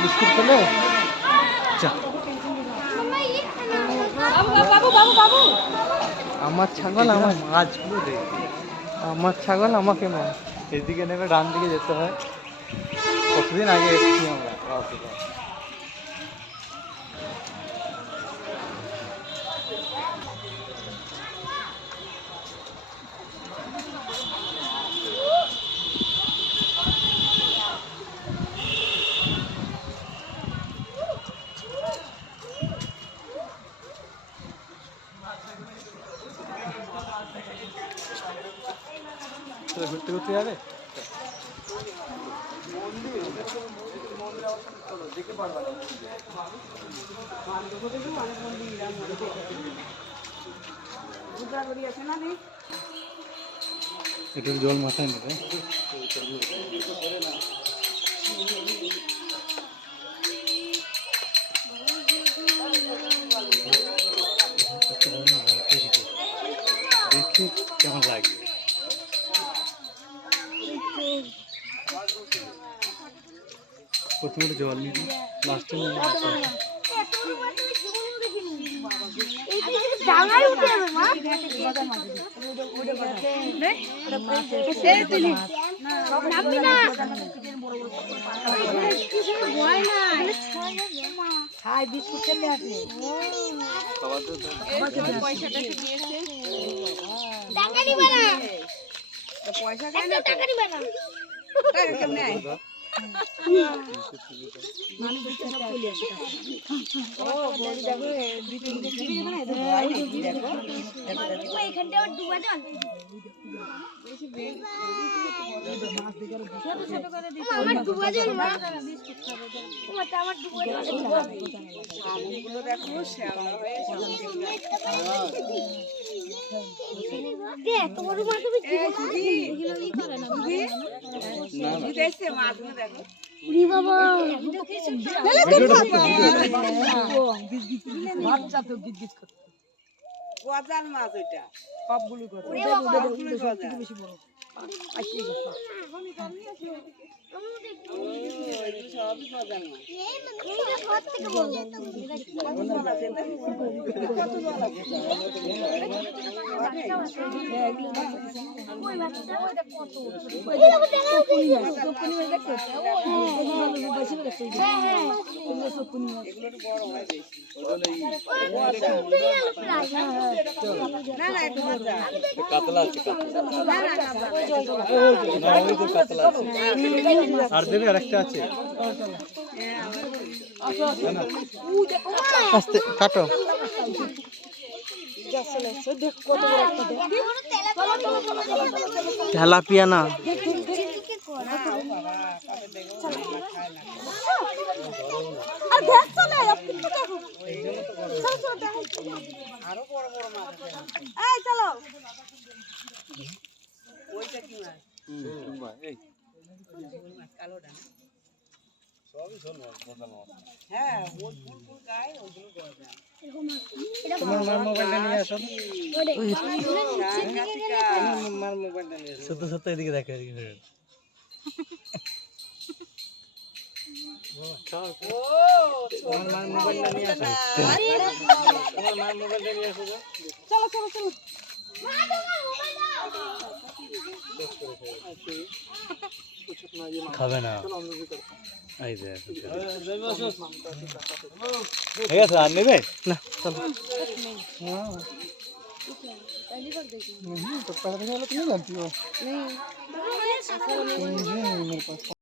Biscuit খেলে আমার ছাগল আমার মাছগুলো দেখি, আমার ছাগল আমাকে মাছ। এদিকে নেমে ডান দিকে যেতে হয়। কতদিন আগে এসেছি আমরা। ঘুরতে ঘুরতে যাবে একটু জল মাথায় নেবে। দেখি কেমন লাগবে। প্রথমে জল নিবি, লাস্টে বিস্কুট খেতে আসলে পয়সা কেমনে গজাল মাছ ওইটা সবগুলো বেশি বড় আর দেবে আর একটা আছে। আস্তে কাটো। তেলাপিয়া না, আরো বড় বড় মাছ এই চলো ওইটা কি মাছ? এই কালোটা না সবই শোন গজাল মাছ। হ্যাঁ ওই ফুল ফুল গায় ওগুলো গজাল। তোমার মার মোবাইলটা নিয়ে আসো। মার মোবাইলটা নিয়ে আসো। সত্য সত্য এদিকে দেখো, এদিকে তোমার মার মোবাইলটা নিয়ে আসো। তোমার মার মোবাইলটা নিয়ে আসো। চলো চলো চলো খাবে না। এই দেখ ঠিক আছে, আর নেবে না। চলো तो पढ़ने वाला तो नहीं जानती हो। नहीं